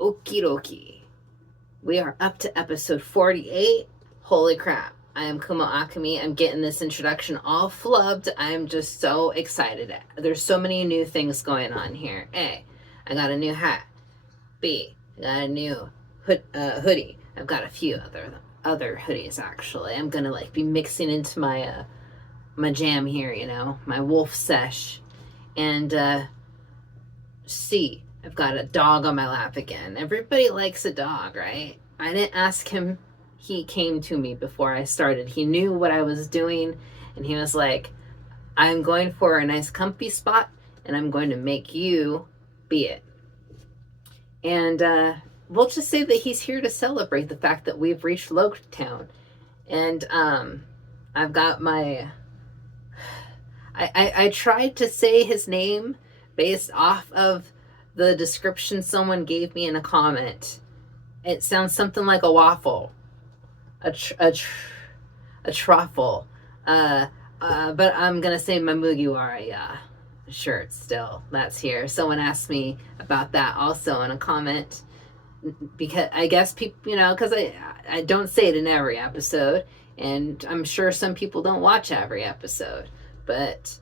Okie dokie. We are up to episode 48. Holy crap. I am Kumo Akemi. I'm getting this introduction all flubbed. I'm just so excited. There's so many new things going on here. A, I got a new hat. B, I got a new hoodie. I've got a few other hoodies actually. I'm gonna be mixing into my jam here, my wolf sesh. And C, I've got a dog on my lap again. Everybody likes a dog, right? I didn't ask him. He came to me before I started. He knew what I was doing, and he was like, I'm going for a nice comfy spot, and I'm going to make you be it. And we'll just say that he's here to celebrate the fact that we've reached Logtown. And I've got my... I tried to say his name based off of the description someone gave me in a comment. It sounds something like a waffle, a truffle. But I'm gonna say Mamugiwara shirt still. That's here. Someone asked me about that also in a comment, because I guess people, because I don't say it in every episode, and I'm sure some people don't watch every episode, but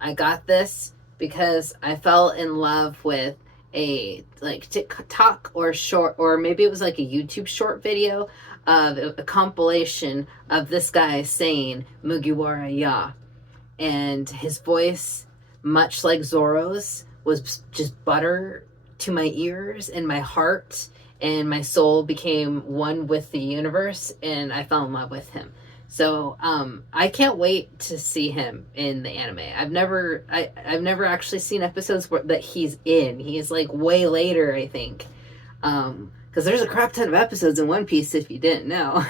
I got this because I fell in love with a TikTok or short, or maybe it was like a YouTube short video of a compilation of this guy saying Mugiwara ya, and his voice, much like Zoro's, was just butter to my ears, and my heart and my soul became one with the universe, and I fell in love with him. So I can't wait to see him in the anime. I've never actually seen episodes that he's in. He's way later, I think, because there's a crap ton of episodes in One Piece if you didn't know.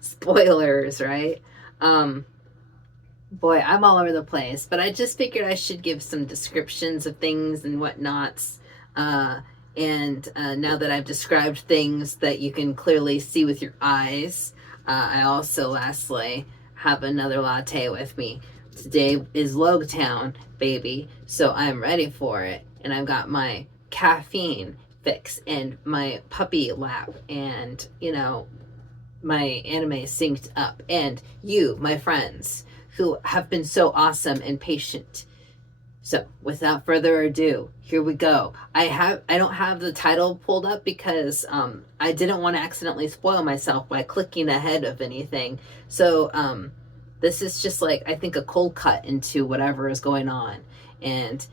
Spoilers, right? Boy, I'm all over the place, but I just figured I should give some descriptions of things and whatnots. And now that I've described things that you can clearly see with your eyes, I also lastly have another latte with me. Today is Logtown, baby, so I'm ready for it. And I've got my caffeine fix and my puppy lap and, my anime synced up. And you, my friends, who have been so awesome and patient. So without further ado, here we go. I don't have the title pulled up because I didn't want to accidentally spoil myself by clicking ahead of anything. So this is just I think a cold cut into whatever is going on. And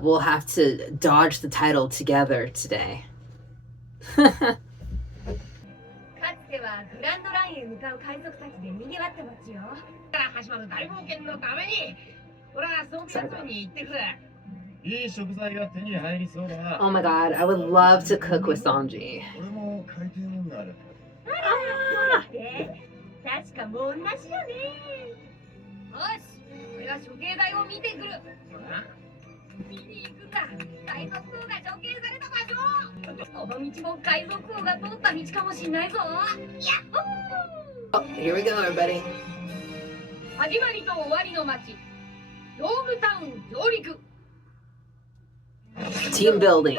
we'll have to dodge the title together today. かつてはグランドラインへ向かう海賊たちで賑わってますよ。から始まる大冒険のために、俺は装備集めに行ってくる。いい食材が手に入りそうだな。Oh my god, I would love to cook with Sanji. 俺も買いたいもんがある。あら、そうだって。確かもう同じよね。よし、俺が処刑台を見てくる。見に行くんだ。海賊王が処刑された場所。この道も海賊王が通った道かもしんないぞ。やっほー。 Oh, here we go, everybody. 始まりと終わりの街、ローグタウン上陸。 Team building.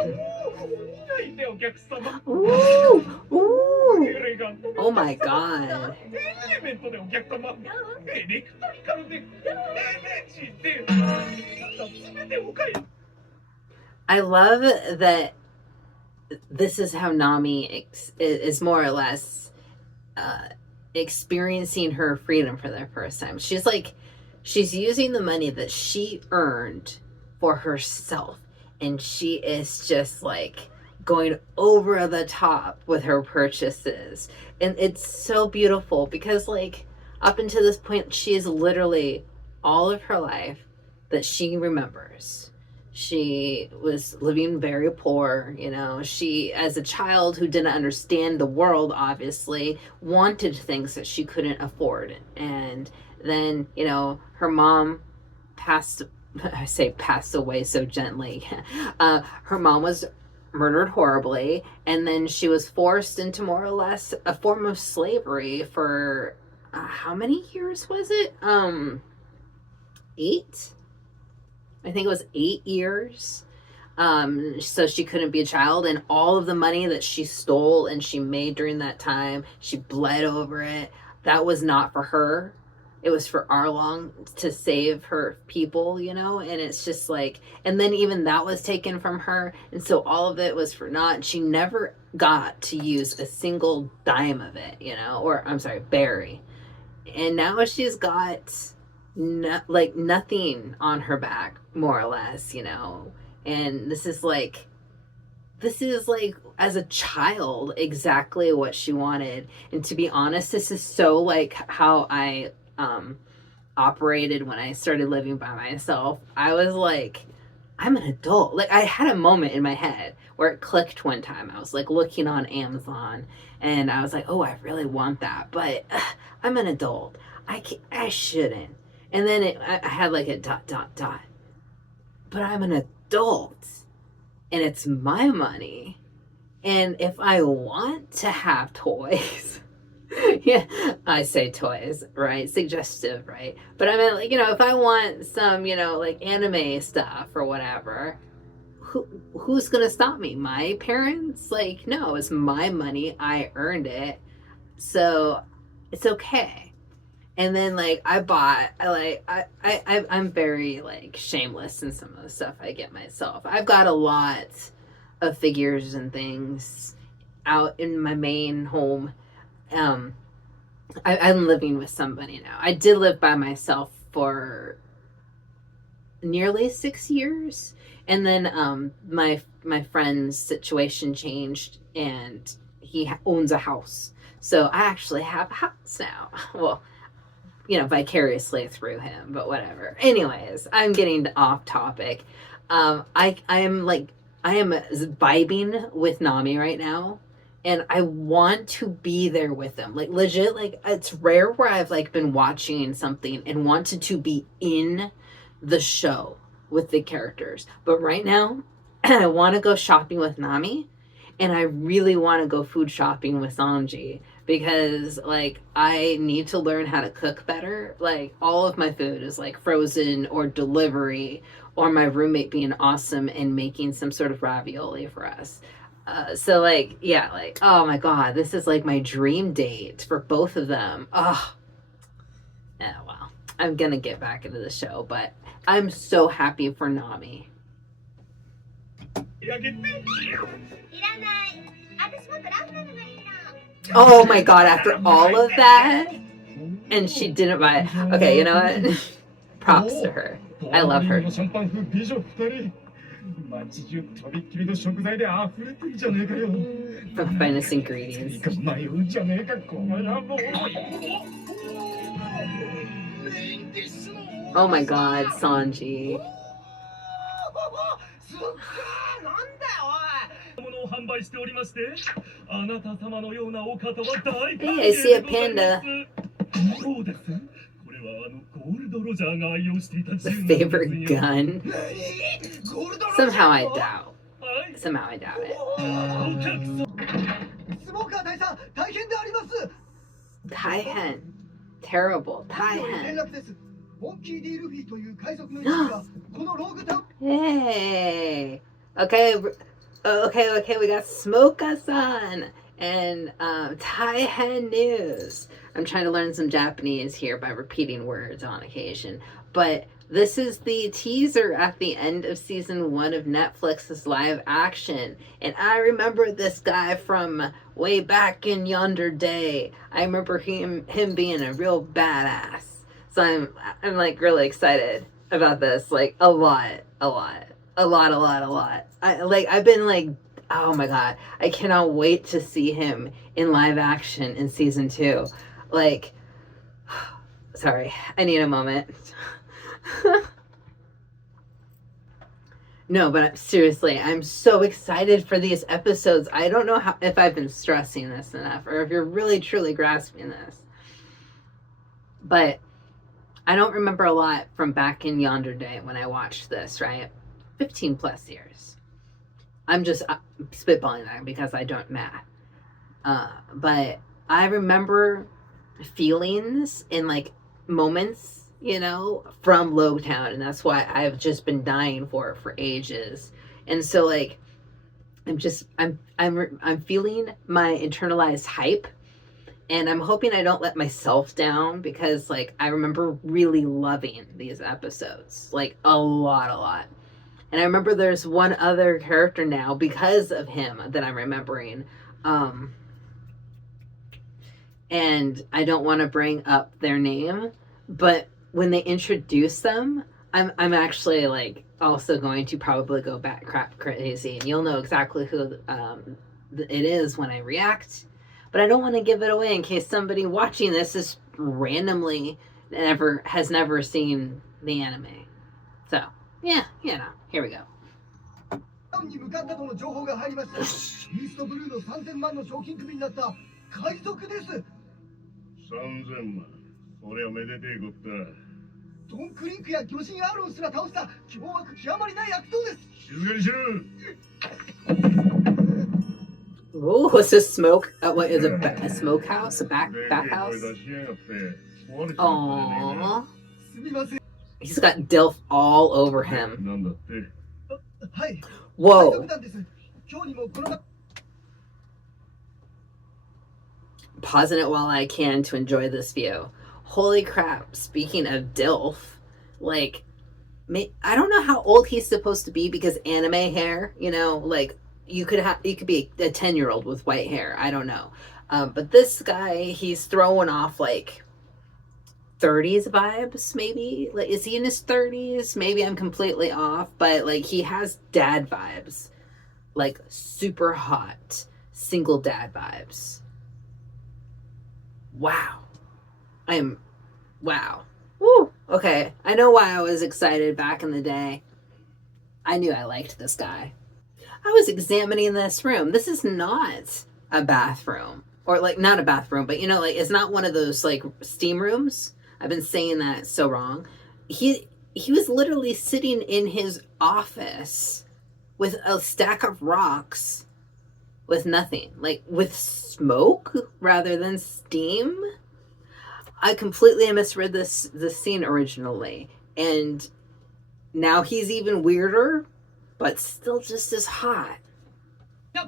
いてお客様。Ooh, ooh. エレガント。 Oh my god. エレメントでお客様。エレクトリカルで。エレジで。全てお買い。 I love that this is how Nami is more or less experiencing her freedom for the first time. She's using the money that she earned for herself, and she is just going over the top with her purchases. And it's so beautiful because up until this point, she is literally all of her life that she remembers. She was living very poor, she, as a child who didn't understand the world, obviously, wanted things that she couldn't afford. And then, her mom passed away so gently. Her mom was murdered horribly, and then she was forced into more or less a form of slavery for, how many years was it? 8? I think it was 8 years. so she couldn't be a child, and all of the money that she stole and she made during that time, she bled over it. That was not for her. It was for Arlong to save her people, you know? And it's just like, and then even that was taken from her. And so all of it was for naught. She never got to use a single dime of it, you know? Or, I'm sorry, berry. And now she's got like nothing on her back, more or less, you know? And this is like as a child exactly what she wanted. And to be honest, this is so like how I operated when I started living by myself. I was like, I'm an adult. Like I had a moment in my head where it clicked one time. I was like looking on Amazon and I was like, oh, I really want that, but I'm an adult. I shouldn't. And then I had like a ... But I'm an adult and it's my money. And if I want to have toys, yeah, I say toys, right? Suggestive, right? But I mean, like, you know, if I want some, you know, like anime stuff or whatever, who's gonna stop me? My parents? Like, no, it's my money. I earned it, so it's okay. And then like I'm very like shameless in some of the stuff I get myself. I've got a lot of figures and things out in my main home. I'm living with somebody now. I did live by myself for nearly 6 years, and then my friend's situation changed, and he owns a house, so I actually have a house now. Well, you know, vicariously through him, but whatever. Anyways, I'm getting off topic. I am vibing with Nami right now, and I want to be there with them. Like legit, like it's rare where I've like been watching something and wanted to be in the show with the characters. But right now, I want to go shopping with Nami, and I really want to go food shopping with Sanji, because like I need to learn how to cook better. Like all of my food is like frozen or delivery, or my roommate being awesome and making some sort of ravioli for us. So like, yeah, like, oh my God, this is like my dream date for both of them. Oh, yeah, well, I'm gonna get back into the show, but I'm so happy for Nami. Oh my God, after all of that, and she didn't buy it. Okay, you know what? Props to her. I love her. The finest ingredients. Oh my God, Sanji. Hey, I see a panda. The favorite gun? Somehow I doubt. Somehow I doubt it. Taihen. Terrible. Taihen. Hey. Okay, we got Smoka-san and Taihen news. I'm trying to learn some Japanese here by repeating words on occasion. But this is the teaser at the end of season 1 of Netflix's live action. And I remember this guy from way back in Yonder Day. I remember him being a real badass. So I'm like really excited about this. Like a lot. I've been like, oh my God, I cannot wait to see him in live action in season 2. Like, sorry, I need a moment. No, but seriously, I'm so excited for these episodes. I don't know if I've been stressing this enough, or if you're really truly grasping this. But I don't remember a lot from back in Yonder Day when I watched this, right? 15 plus years. I'm just spitballing that because I don't math. But I remember feelings in like moments, you know, from Logtown, and that's why I've just been dying for it for ages. And so like I'm feeling my internalized hype, and I'm hoping I don't let myself down, because like I remember really loving these episodes, like a lot. And I remember there's one other character now because of him that I'm remembering. And I don't want to bring up their name, but when they introduce them, I'm actually like also going to probably go back crap crazy, and you'll know exactly who it is when I react. But I don't want to give it away in case somebody watching this is randomly has never seen the anime. So yeah, here we go. に向かったとの情報が入りました。イーストブルーの3000万の賞金首になった海賊です。3000万。そりゃめでてえこった。ドンクリンクや巨人アーロンすら倒した凶悪極まりない悪党です。静かにしろ。Oh, what's this smoke? What is a smokehouse? A bathhouse? Aww. すみません。 He's got Dilf all over him. なんだって。はい。 Whoa. 海賊団です。今日にもこの Pausing it while I can to enjoy this view. Holy crap, speaking of Dilf, like, I don't know how old he's supposed to be, because anime hair, you know, like, you could be a 10-year-old with white hair. I don't know. But this guy, he's throwing off, like, 30s vibes, maybe? Like, is he in his 30s? Maybe I'm completely off, but, like, he has dad vibes. Like, super hot, single dad vibes. Wow. Wow. Woo. Okay. I know why I was excited back in the day. I knew I liked this guy. I was examining this room. This is not a bathroom. Or, like, not a bathroom, but, you know, like, it's not one of those, like, steam rooms. I've been saying that so wrong. He was literally sitting in his office with a stack of rocks with nothing. Like, with smoke rather than steam. I completely misread this scene originally, and now he's even weirder, but still just as hot. Oh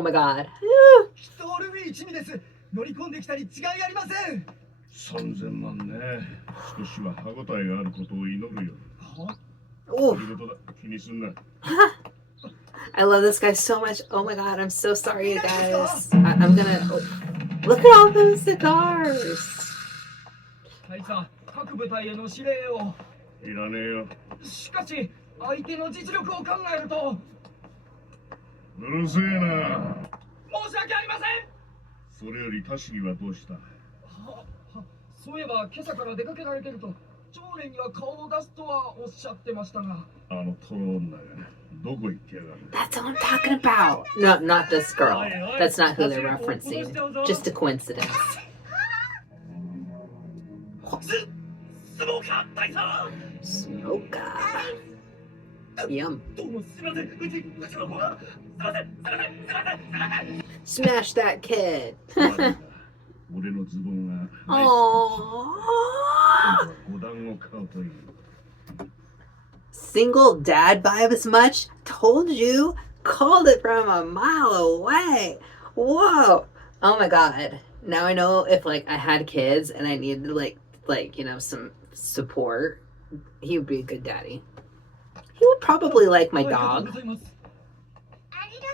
my god. ストールウィー一味です。乗り込んできたに違いありません。3000万ね。少しは歯ごたえがあることを祈るよ。は？ Oh. そういうことだ。気にすんな。 I love this guy so much. Oh my god, I'm so sorry, you guys. I'm gonna... Oh. Look at all those cigars. 大佐、各部隊への指令を。いらねえよ。しかし、相手の実力を考えると。うるせえな。申し訳ありません。それよりタシギはどうした？そういえば今朝から出かけられてると、長連には顔を出すとはおっしゃってましたが。あのトロ女がどこ行ってやがる。 That's what I'm talking about. No, not this girl. That's not who they're referencing. Just a coincidence. スモーカー大佐。 Smoker. Yum. どうもすみません。うちの子が。すみません。すみません。すみません。 Smash that kid. 俺のズボンが Aww. 5段を買うという。 Single dad vibe as much? Told you. Called it from a mile away. Whoa. Oh my god. Now I know if like I had kids and I needed like you know, some support, he would be a good daddy. He would probably like my dog. ありが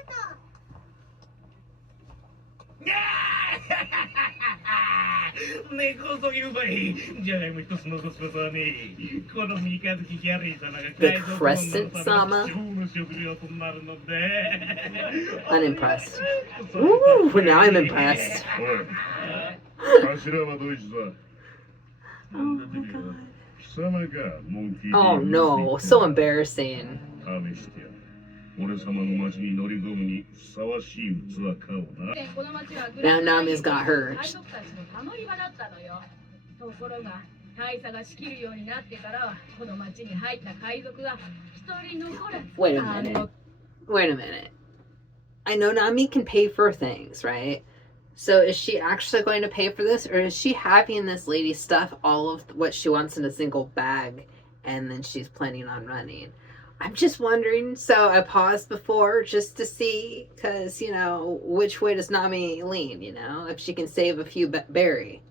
とう。根こそぎうまい。じゃがいも一つ残すことはねえ。この三日月ギャリー様が The Crescent Sama. 今日の食料となるので。 Unimpressed. Ooh, now I'm impressed. おい。頭はドイツだ。 Oh my god. 貴様がモンキー。 Oh no, so embarrassing. 試してやる。俺様の町に乗り込むにふさわしい器かをな。 Now Nami's got her. 海賊たちのたまり場だったのよ。ところが大佐が仕切るようになってからはこの町に入った海賊が一人残らず。 Wait a minute. Wait a minute. I know Nami can pay for things, right? So is she actually going to pay for this, or is she having this lady stuff all of what she wants in a single bag and then she's planning on running. I'm just wondering, so I paused before just to see, because, you know, which way does Nami lean, you know, if she can save a few berry.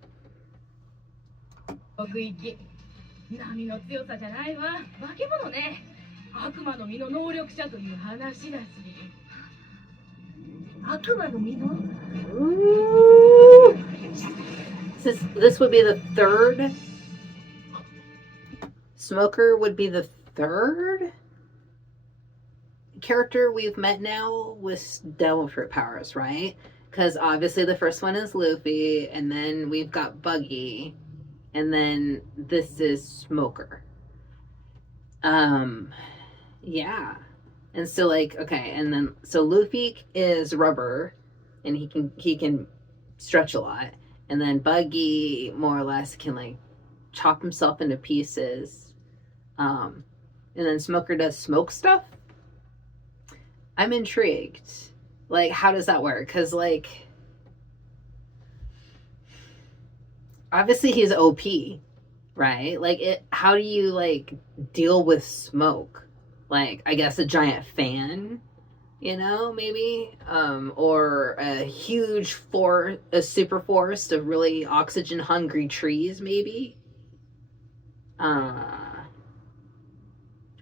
奥行き波の強さじゃないわ化け物ね悪魔の実の能力者という話だし悪魔の実の This would be the third. Smoker would be the third character we've met now with devil fruit powers, right? Because obviously the first one is Luffy, and then we've got Buggy, and then this is Smoker. Yeah. And so, like, okay, and then so Luffy is rubber, and he can stretch a lot, and then Buggy more or less can like chop himself into pieces, and then Smoker does smoke stuff. I'm intrigued. Like, how does that work? Because, like, obviously he's OP, right? Like, how do you, like, deal with smoke? Like, I guess a giant fan, you know, maybe? Or a huge a super forest of really oxygen-hungry trees, maybe? I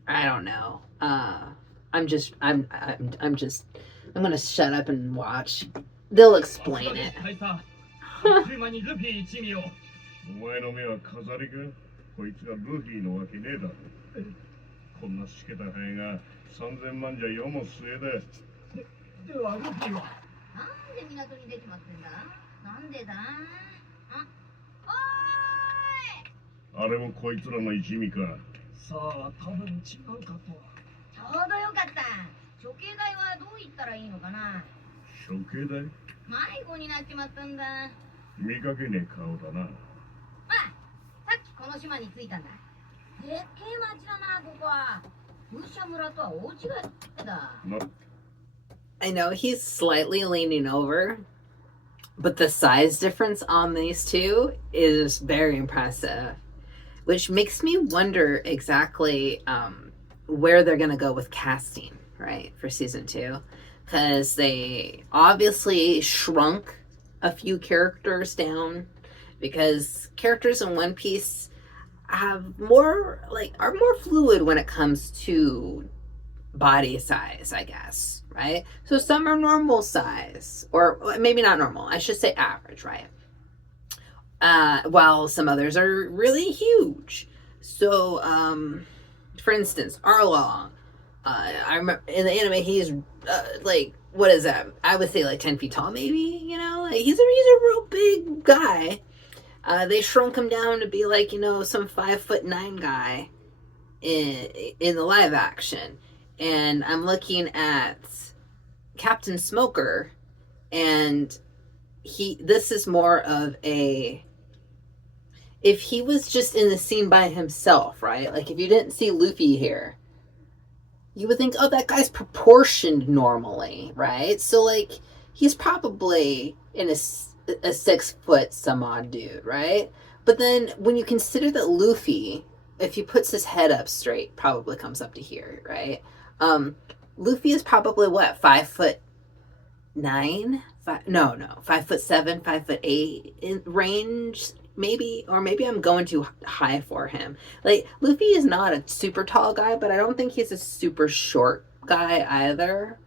don't know. I'm gonna shut up and watch. They'll explain it. あっという間にルフィ一味をお前の目は飾りかこいつがルフィのわけねえだろこんなしけたハエが3000万じゃ世も末だではルフィはなんで港に出ちまってんだなんでだおあれもこいつらの一味かさあ多分違うかとちょうどよかった処刑台はどう言ったらいいのかな処刑台迷子になっちまったんだ見かけねえ顔だなあさっきこの島に着いたんだでっけえ町だなここは風車村とは大違いだ I know he's slightly leaning over, but the size difference on these two is very impressive, which makes me wonder exactly where they're going to go with casting, right, for season 2. Because they obviously shrunk a few characters down, because characters in One Piece are more fluid when it comes to body size, I guess, right? So some are normal size, or maybe not normal, I should say average, right? While some others are really huge. So, for instance, Arlong, I remember in the anime he's like, what is that? I would say like 10 feet tall, maybe, you know? Like, he's a real big guy. They shrunk him down to be like, you know, some 5'9" guy in the live action. And I'm looking at Captain Smoker, and this is more of a, if he was just in the scene by himself, right? Like, if you didn't see Luffy here, you would think, oh, that guy's proportioned normally, right? So, like, he's probably in a 6 foot some odd dude, right? But then when you consider that Luffy, if he puts his head up straight, probably comes up to here, right? Luffy is probably what, 5'9"? 5'7", 5'8" in range, maybe, or maybe I'm going too high for him. Like, Luffy is not a super tall guy, but I don't think he's a super short guy either.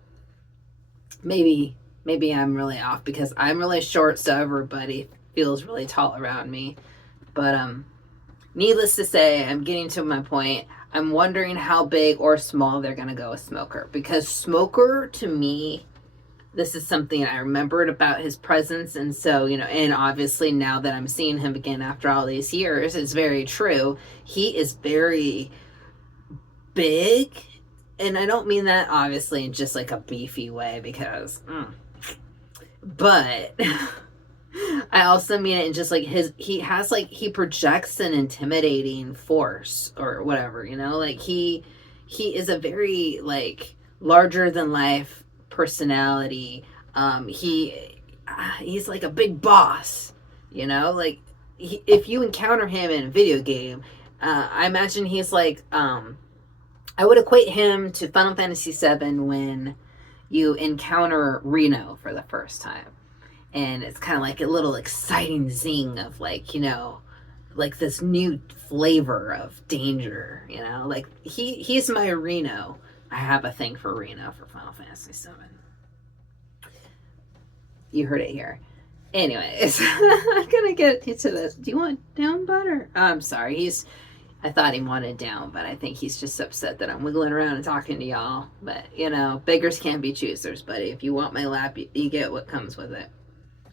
Maybe I'm really off because I'm really short, so everybody feels really tall around me. But needless to say, I'm getting to my point. I'm wondering how big or small they're gonna go with Smoker, because Smoker, to me, this is something I remembered about his presence, and so, you know, and obviously now that I'm seeing him again after all these years, it's very true. He is very big, and I don't mean that obviously in just like a beefy way, because but I also mean it in just like he projects an intimidating force or whatever, you know, like he is a very like larger than life personality. He's like a big boss, you know, like if you encounter him in a video game, I imagine he's like, I would equate him to Final Fantasy VII when you encounter Reno for the first time. And it's kind of like a little exciting zing of like, like this new flavor of danger, like he's my Reno. I have a thing for Reno for Final Fantasy VII. You heard it here. Anyways, I'm gonna get into this. Do you want down butter? I'm sorry. I thought he wanted down, but I think he's just upset that I'm wiggling around and talking to y'all. But beggars can't be choosers, buddy. If you want my lap, you get what comes with it.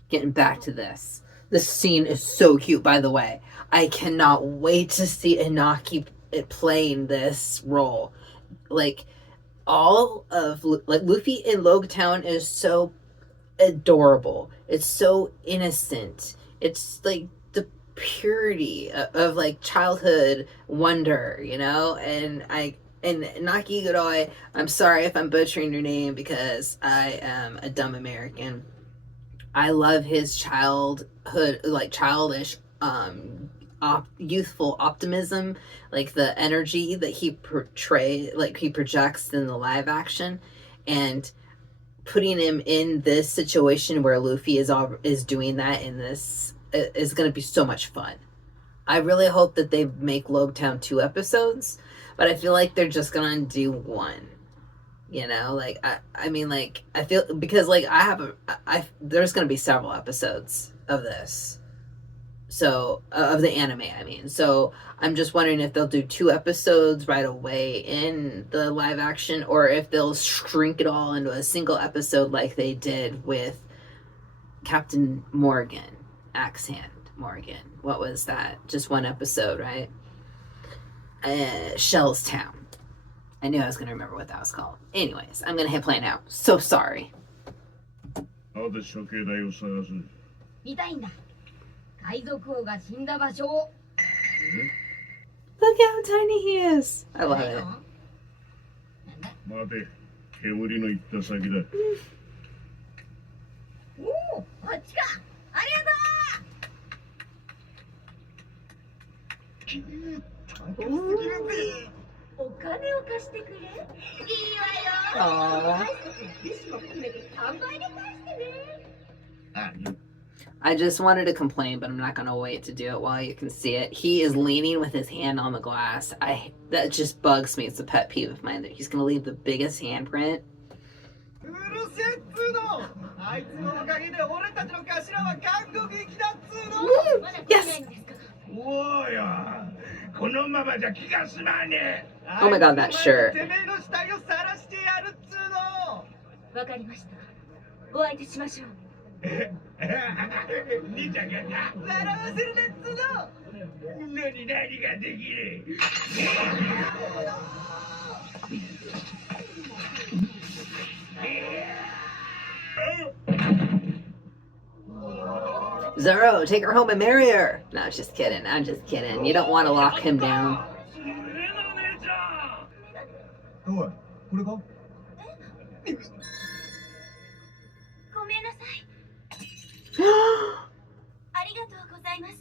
Getting back to this. This scene is so cute, by the way. I cannot wait to see Inaki playing this role. Like, all of Luffy in Logtown is so adorable. It's so innocent. It's like the purity of like childhood wonder, and Naki Guroi, I'm sorry if I'm butchering your name because I am a dumb American. I love his childhood, like childish, youthful optimism, like the energy that he projects in the live action, and putting him in this situation where Luffy is doing that in this is going to be so much fun. I really hope that they make Logtown 2 episodes, but I feel like they're just going to do 1. I feel, because like there's going to be several episodes of this. So, of the anime, I mean. So, I'm just wondering if they'll do 2 episodes right away in the live action, or if they'll shrink it all into a single episode like they did with Captain Morgan, Axe Hand Morgan. What was that? Just 1 episode, right? Shell's Town. I knew I was going to remember what that was called. Anyways, I'm going to hit play now. So sorry. 見たいんだ。海賊王が死んだ場所を。Look how tiny he is. I love it. 待て、煙の行った先だ。おお、あっちか。ありがとう。高すぎるぜ。お金を貸してくれ。いいわよ。飯も含めて3倍で返してね。I just wanted to complain, but I'm not gonna wait to do it while you can see it. He is leaning with his hand on the glass. That just bugs me. It's a pet peeve of mine that he's gonna leave the biggest handprint. Yes. Oh my god, that shirt. わかりました。お相手しましょう。兄ちゃんがな、笑わせるなっつうの。何ができる。Zoro, take her home and marry her. No, just kidding. I'm just kidding. You don't want to lock him down. おい、これか？ごめんなさい。ありがとうございます。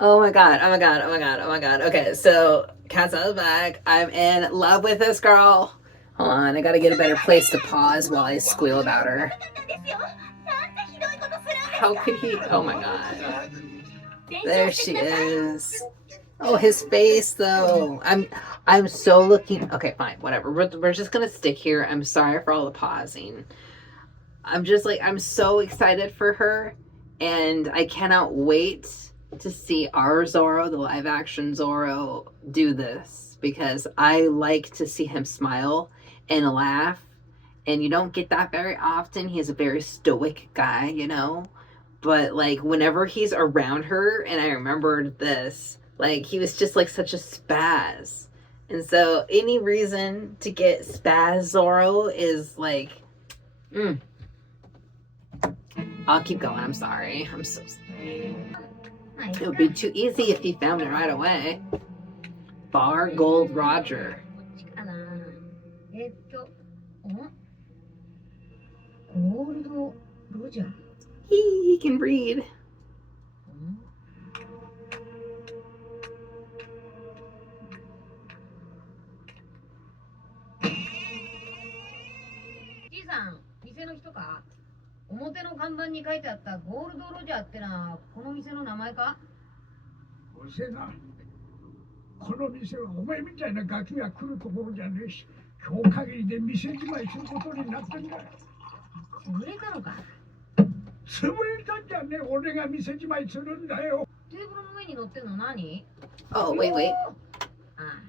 Oh my god, oh my god, oh my god, oh my god. Okay, so cat's out of the bag. I'm in love with this girl. Hold on, I gotta get a better place to pause while I squeal about her. How could he? Oh my god. There she is. Oh, his face though. I'm so looking. Okay, fine, whatever. We're just gonna stick here. I'm sorry for all the pausing. I'm so excited for her, and I cannot wait to see our Zoro, the live action Zoro, do this, because I like to see him smile and laugh, and you don't get that very often. He's a very stoic guy, but like whenever he's around her, and I remembered this, like he was just like such a spaz, and so any reason to get spaz Zoro is like, I'll keep going. I'm sorry. I'm so sorry. It would be too easy if he found it right away. Bar Gold Roger. He can read. さん店の人か？表の看板に書いてあったゴールドロジャーってのはこの店の名前か？うせえな。この店はお前みたいなガキが来るところじゃねえし、今日限りで店じまいすることになってんだ。潰れたのか？潰れたんじゃねえ、俺が店じまいするんだよ。テーブルの上に乗ってんの何？ Oh, wait. あ、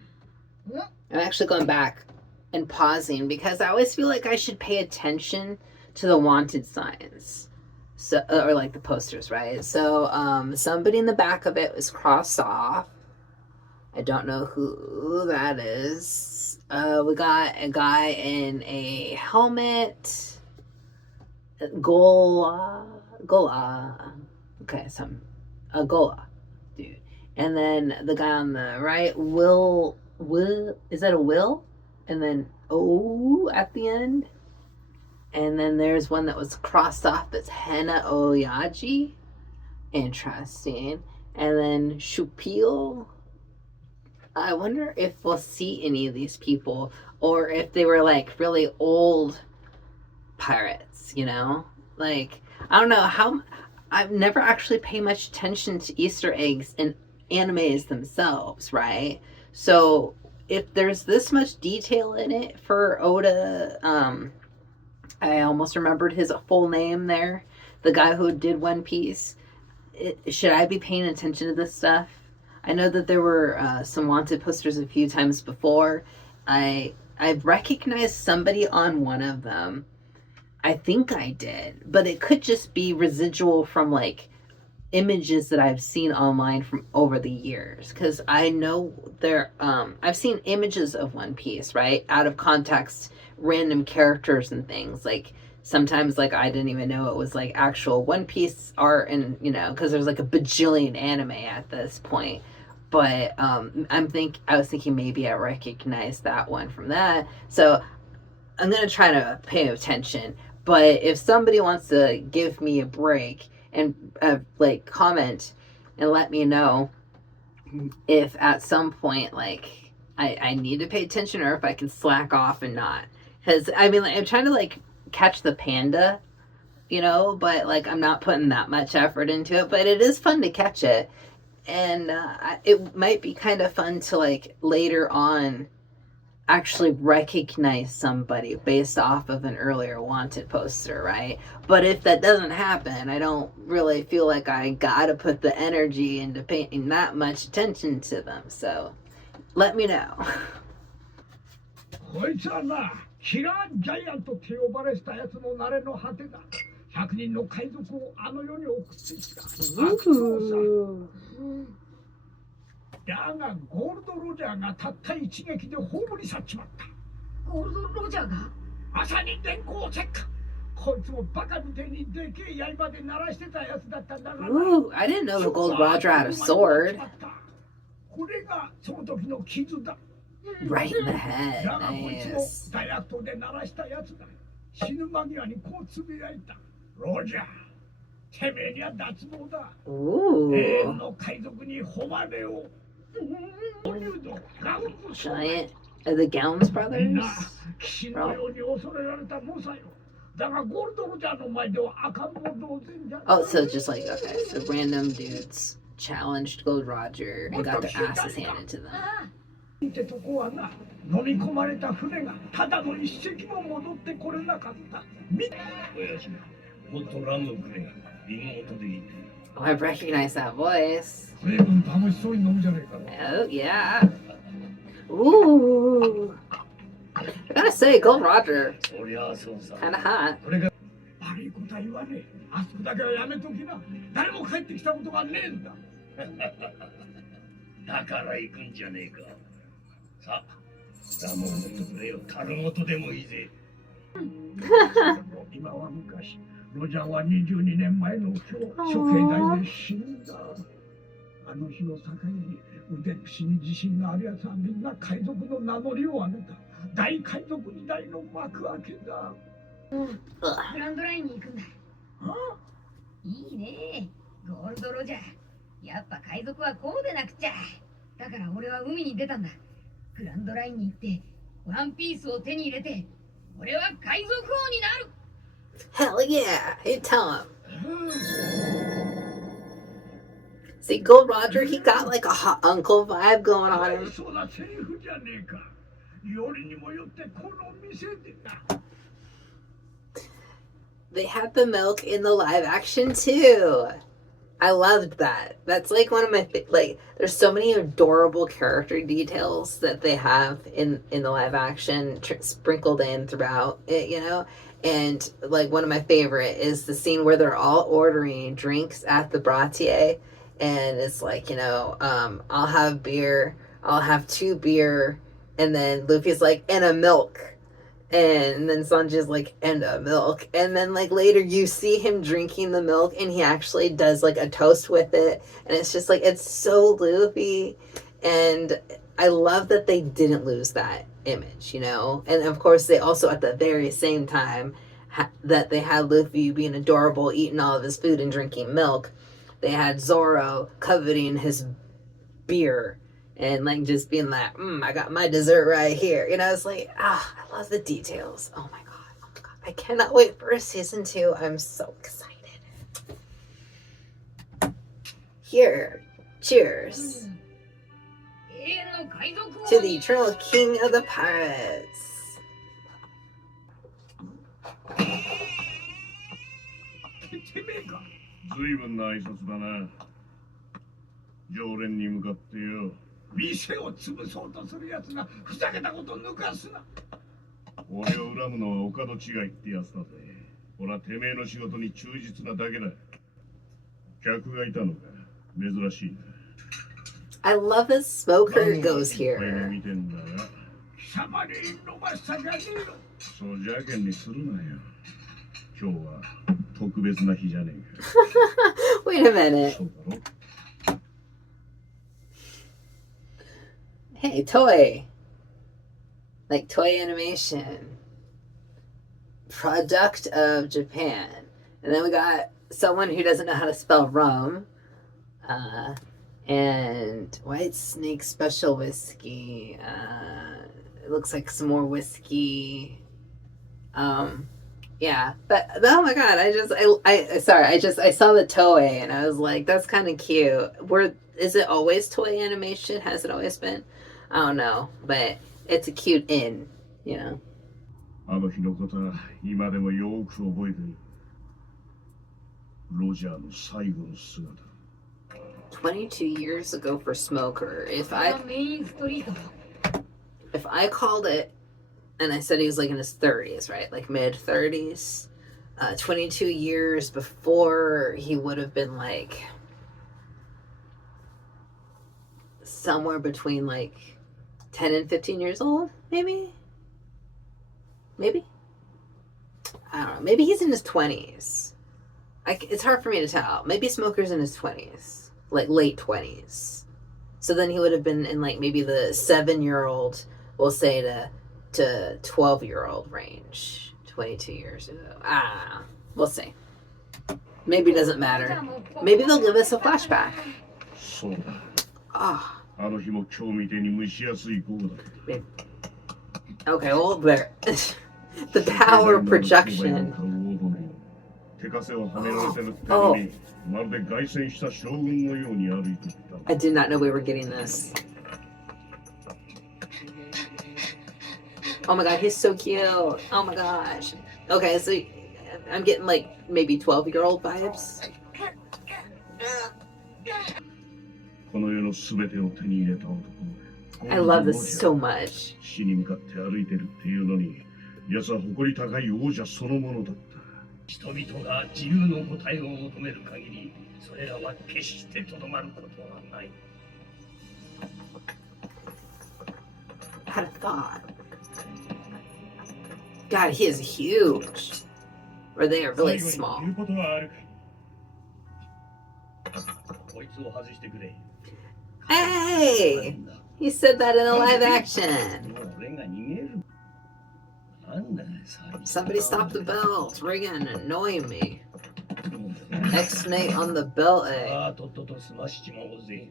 I'm actually going back and pausing because I always feel like I should pay attention to the wanted signs. So, or like the posters, right? So, somebody in the back of it was crossed off. I don't know who that is. We got a guy in a helmet. Gola. Okay, a Gola dude. And then the guy on the right, Will, is that a Will? And then O at the end. And then there's one that was crossed off that's Hena Oyaji. Interesting. And then Shupil. I wonder if we'll see any of these people or if they were like really old pirates, you know? Like, I don't know how. I've never actually paid much attention to Easter eggs in animes themselves, right? So if there's this much detail in it for Oda, I almost remembered his full name there, the guy who did One Piece. Should I be paying attention to this stuff? I know that there were some wanted posters a few times before. I've recognized somebody on one of them. I think I did, but it could just be residual from like images that I've seen online from over the years. Because I know I've seen images of One Piece, right? Out of context, random characters and things. Like sometimes like I didn't even know it was like actual One Piece art, and you know, because there's like a bajillion anime at this point. But I was thinking maybe I recognized that one from that. So I'm gonna try to pay attention. But if somebody wants to give me a break and like comment and let me know if at some point like I need to pay attention or if I can slack off and not, because I mean like, I'm trying to like catch the panda, you know, but like I'm not putting that much effort into it, but it is fun to catch it. And it might be kind of fun to like later on actually recognize somebody based off of an earlier wanted poster, right? But if that doesn't happen, I don't really feel like I gotta put the energy into paying that much attention to them. So let me know. こいつはな、キラージャイアントって呼ばれしたやつの慣れの果てだ。100人の海賊をあの世に送ってきた悪党さ。だがゴールドロジャーがたった一撃で葬り去っちまった。ゴールドロジャーが？まさに電光石火。こいつもバカみてえにでけえ刃で鳴らしてたやつだったんだがな。Ooh, I didn't know the Gold Roger had a sword. これがその時の傷だ。Right in the head. だがこいつも Nice. ダイアクトで鳴らしたやつだ。死ぬ間際にこうつぶやいた。ロジャー、てめえには脱帽だ。永遠 Ooh. の海賊に誉れを。 Giant. Are the Gowns brothers? みんな騎士のように恐れられた猛者よ。だがゴールドロジャーの前では赤ん坊同然じゃ。 Oh, so just like, okay, so random dudes challenged Gold Roger and got their asses handed to them. ってとこはな、飲み込まれた船がただの一隻も戻ってこれなかった。親父、もっとラムをくれ。リモートでいい。 Oh, I recognize that voice. 随分楽しそうに飲むじゃねえか。 Oh, yeah. Ooh. I gotta say, Gold Roger, そりゃそうさ。 kind of hot. これが悪いことは言わねえ。あそこだけはやめときな。誰も帰ってきたことがねえんだ。だから行くんじゃねえか。さあ、ラムを持ってくれよ。樽ごとでもいいぜ。今は昔、ロジャーは22年前の今日、処刑台で死んだ。あの日を境に腕っぷしに自信があるやつはみんな海賊の名乗りを上げた。大海賊時代の幕開けだ。グランドラインに行くんだ。あいいね。ゴールドロジャー。やっぱ海賊はこうでなくちゃ。だから俺は海に出たんだ。グランドラインに行って、ワンピースを手に入れて、俺は海賊王になる。 Hell yeah! Hey, tell him. See, Gold Roger, he got like a hot uncle vibe going か on わい him. そうなセリフじゃねえか。よりにもよってこの店でな。 They had the milk in the live action too. I loved that. That's like one of my like. There's so many adorable character details that they have in the live action sprinkled in throughout it, you know. And like one of my favorite is the scene where they're all ordering drinks at the Bratier, and it's like, you know, I'll have beer, I'll have 2 beer, and then Luffy's like, and a milk. And then Sanji's like, and a milk. And then like later you see him drinking the milk and he actually does like a toast with it. And it's just like, it's so Luffy. And I love that they didn't lose that image, you know? And of course they also at the very same time that they had Luffy being adorable, eating all of his food and drinking milk, they had Zoro coveting his beer and like just being like, I got my dessert right here. You know, it's like, I love the details. Oh my god. I cannot wait for season 2. I'm so excited. Here, cheers 永遠の海賊王 to the eternal king of the pirates. てめえか。ずいぶんな挨拶だな。常連に向かってよ。店を潰そうとするやつがふざけたこと抜かすな。俺を恨むのはお門違いってやつだぜ。ほら、てめえの仕事に忠実なだけだ。客がいたのか。珍しいな。 I love that Smoker goes これ here. 見てんだが。貴様に飲ましたじゃねえよ。そう邪険にするなよ。今日は特別な日じゃねえか。 Wait a minute. そうだろ。 Hey, toy. Like toy animation. Product of Japan. And then we got someone who doesn't know how to spell rum. And White Snake Special Whiskey. It looks like some more whiskey. Yeah, but oh my god, I saw the Toei and I was like, that's kind of cute. Is it always Toei animation? Has it always been? I don't know, but it's a cute in, you know. あの日のことは今でもよく覚えてる。ロジャーの最後の姿。 22 years ago for Smoker. メインストリート If I called it and I said he was like in his 30s, right? Like mid 30s. 22 years before he would have been like somewhere between like 10 and 15 years old, maybe? Maybe? I don't know. Maybe he's in his 20s. It's hard for me to tell. Maybe Smoker's in his 20s, like late 20s. So then he would have been in like maybe the 7-year-old, we'll say to 12-year-old range, 22 years ago. I don't know. We'll see. Maybe it doesn't matter. Maybe they'll give us a flashback. そうだ。 Ah, あの日も今日みてえに蒸しやすい午後だった。 okay, well, there. The power projection. 手枷をはめられてるってのに、まるで凱旋した将軍のように歩いていった。 I did not know we were getting this. Oh my god, he's so cute. Oh my gosh. Okay, so I'm getting like maybe 12-year-old vibes. この世のすべてを手に入れた男。 I love this so much. 死に向かって歩いてるっていうのに、奴は誇り高い王者そのものだった。人々が自由の答えを求める限り、それらは決してとどまることはない。 I had a thought. God, he is huge. Or they are really 最後 small. に言うことはあるかい。こいつを外してくれ。 Hey! He said that in a live action. もう俺が逃げる。なんだよ、Somebody stop the bell. It's ringing and annoying me. X-Nate on the bell, さ eh? あ、とっとと済ましちまおうぜ。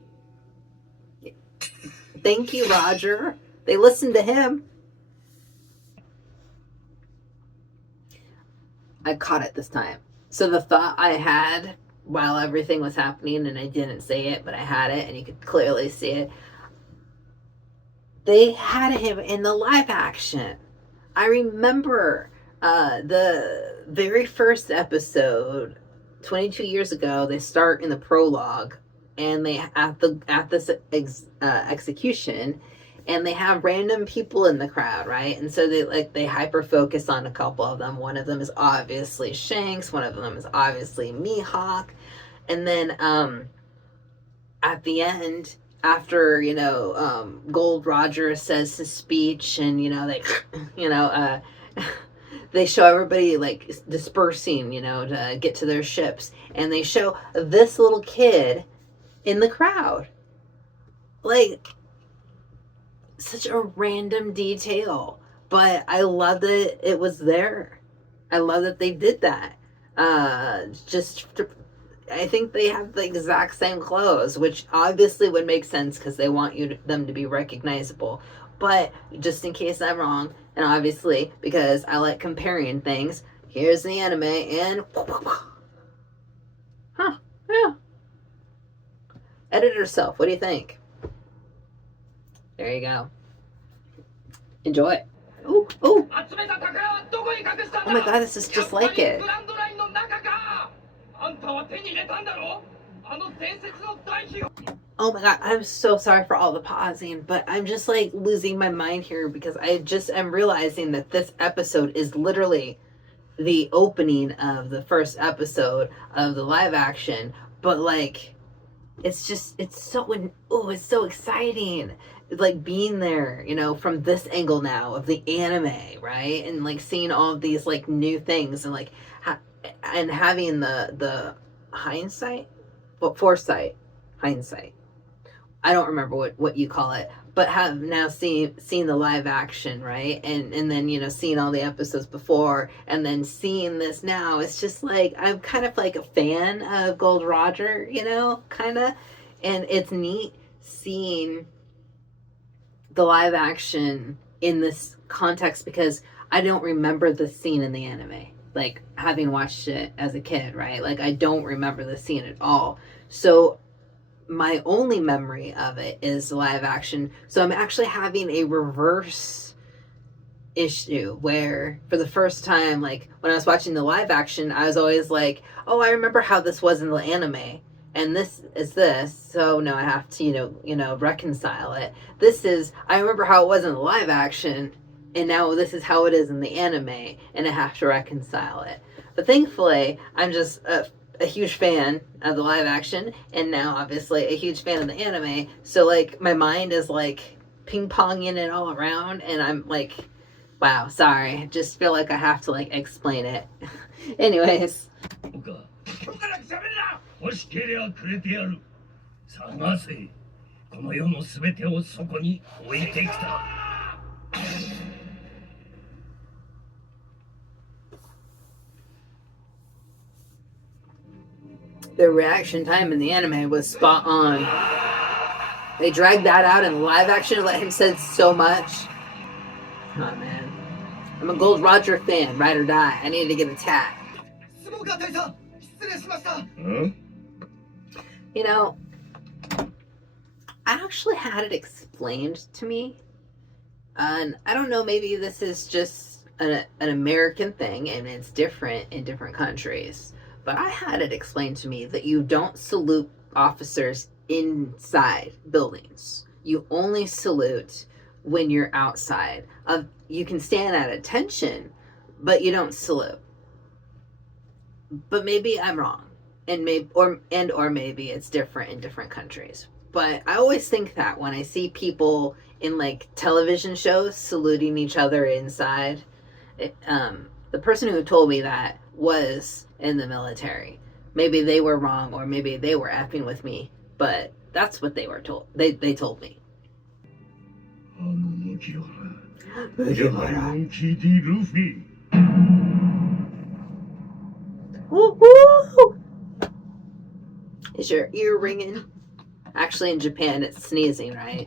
Thank you, Roger. They listened to him. I caught it this time. So the thought I had while everything was happening, and I didn't say it, but I had it, and you could clearly see it. They had him in the live action. I remember the very first episode, 22 years ago. They start in the prologue, and they at this execution, and they have random people in the crowd, right? And so they hyper focus on a couple of them. One of them is obviously Shanks. One of them is obviously Mihawk. And then at the end, after Gold Roger says his speech, and they show everybody like dispersing, to get to their ships, and they show this little kid in the crowd, like. Such a random detail, but I love that it was there. I love that they did that. I think they have the exact same clothes, which obviously would make sense because they want them to be recognizable. But just in case I'm wrong, and obviously because I like comparing things, here's the anime, and yeah. Editor self, what do you think? There you go. Enjoy it. Ooh. Oh my god, this is just like it. Oh my god, I'm so sorry for all the pausing, but I'm just like losing my mind here because I just am realizing that this episode is literally the opening of the first episode of the live action, but like it's so exciting. It's like being there, from this angle now of the anime, right? And like seeing all of these like new things, and like and having the hindsight, hindsight. I don't remember what you call it, but have now seen the live action, right? And then seeing all the episodes before, and then seeing this now. It's just like I'm kind of like a fan of Gold Roger, kind of, and it's neat seeing the live action in this context because I don't remember the scene in the anime, like having watched it as a kid, right? Like I don't remember the scene at all. So my only memory of it is live action. So I'm actually having a reverse issue where for the first time, like when I was watching the live action, I was always like, oh, I remember how this was in the anime. And this is this, so no, I have to, reconcile it. I remember how it was in the live action, and now this is how it is in the anime, and I have to reconcile it. But thankfully, I'm just a huge fan of the live action, and now obviously a huge fan of the anime, so like my mind is like ping-ponging it all around, and I'm like, wow, sorry, I just feel like I have to like explain it. Anyways. 欲しけりゃくれてやる。探せ。この世のすべてをそこに置いてきた。The reaction time in the anime was spot on. They dragged that out in live action and let him say so much. Oh man. I'm a Gold Roger fan, ride or die. I need to get a tat. Huh? I actually had it explained to me. And I don't know, maybe this is just an American thing and it's different in different countries. But I had it explained to me that you don't salute officers inside buildings. You only salute when you're outside. You can stand at attention, but you don't salute. But maybe I'm wrong. And maybe it's different in different countries. But I always think that when I see people in like television shows saluting each other inside, the person who told me that was in the military. Maybe they were wrong, or maybe they were effing with me, but that's what they were told. They told me. Woo-hoo! Is your ear ringing? Actually, in Japan, it's sneezing, right?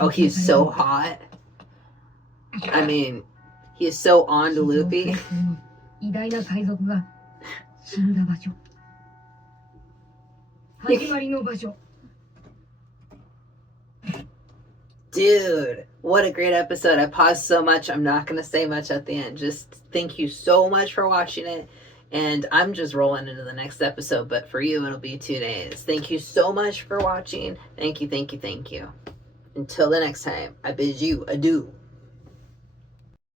Oh, he's so hot. I mean, he is so on to Luffy. 偉大な海賊が死んだ場所。始まりの場所。 Dude, what a great episode. I paused so much. I'm not going to say much at the end. Just thank you so much for watching it. And I'm just rolling into the next episode, but for you, it'll be 2 days. Thank you so much for watching. Thank you, thank you, thank you. Until the next time, I bid you adieu.